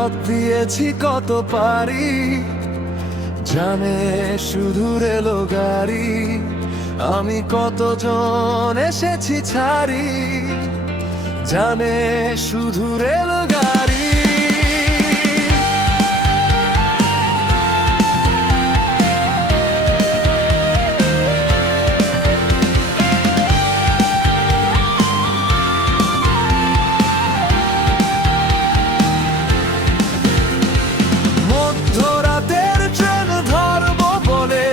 পথ দিয়েছি কত পারি, জানে শুধু রেলো গাড়ি। আমি কতজন এসেছি ছাড়ি, জানে শুধু রেলো গাড়ি। মধ্যরাতের ট্রেন ধরবো বলে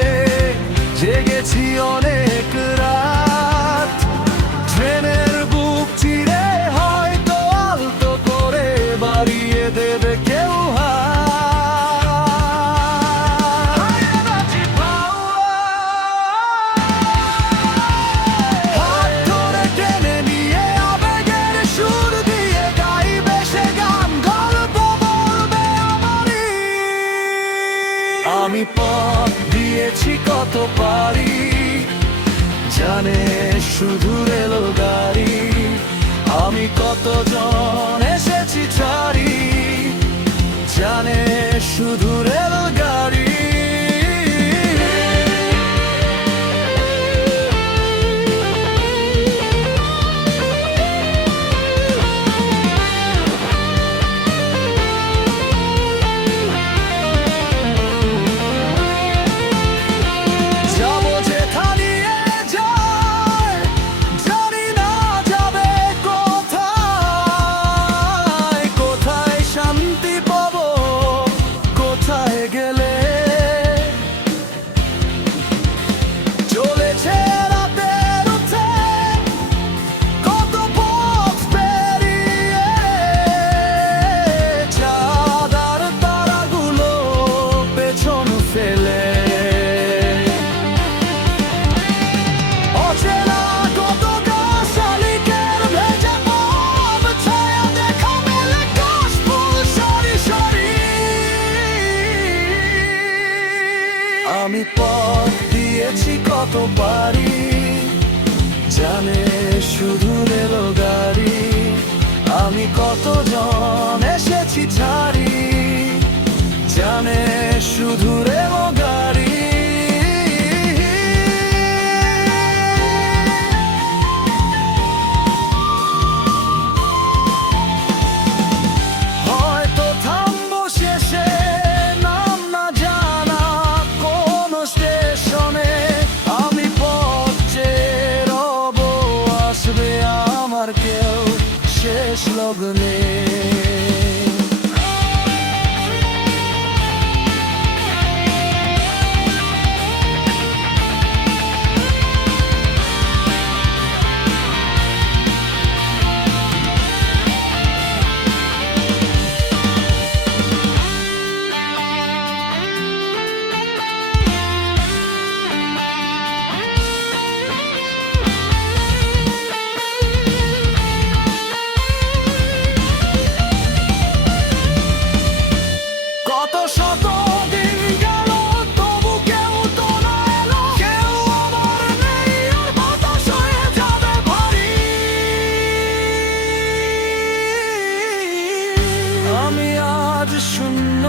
জেগেছি অনেক রাত। ট্রেনের বুক চিরে হয়তো আলতো করে বাড়িয়ে দেবে কেউ হাত ধরে টেনে নিয়ে আবেগের সুর দিয়ে গাইবে সে গান, গল্প বলবে আমারই। আমি পথ দিয়েছি কত পারি, জানে শুধু রেলো গাড়ি। আমি কতজন এসেছি ছাড়ি, জানে শুধু রেলো গাড়ি। যাবো যেখানে যায়, জানি না যাবে কোথায়। কোথায় শান্তি পাবো, কোথায় গেলে চলেছে রাতের উঠে কত পথ পেরিয়ে। চাঁদ আর তারাগুলো পেছন ফেলে অচেনা কত গাছালিকের ভেজা পথ, ছায়া দেখা মেলে কাশফুল সারি সারি। আমি পথ দিয়েছি কত পারি, জানে শুধু রেলো গাড়ি। আমি কতজন এসেছি ছাড়ি, জানে শুধু রেলো গাড়ি। হয়তো থামবো শেষে নাম না জানা কোনো স্টেশনে। আমি পথ চেয়ে রব, আসবে আমার কেউ শেষ লগ্নে। কত শত দিন গেল, তবু কেউ তো না এলো। কেউ আমার নেই, আর বাতাস হয়ে যাবে ভারী। আমি আজ শূন্য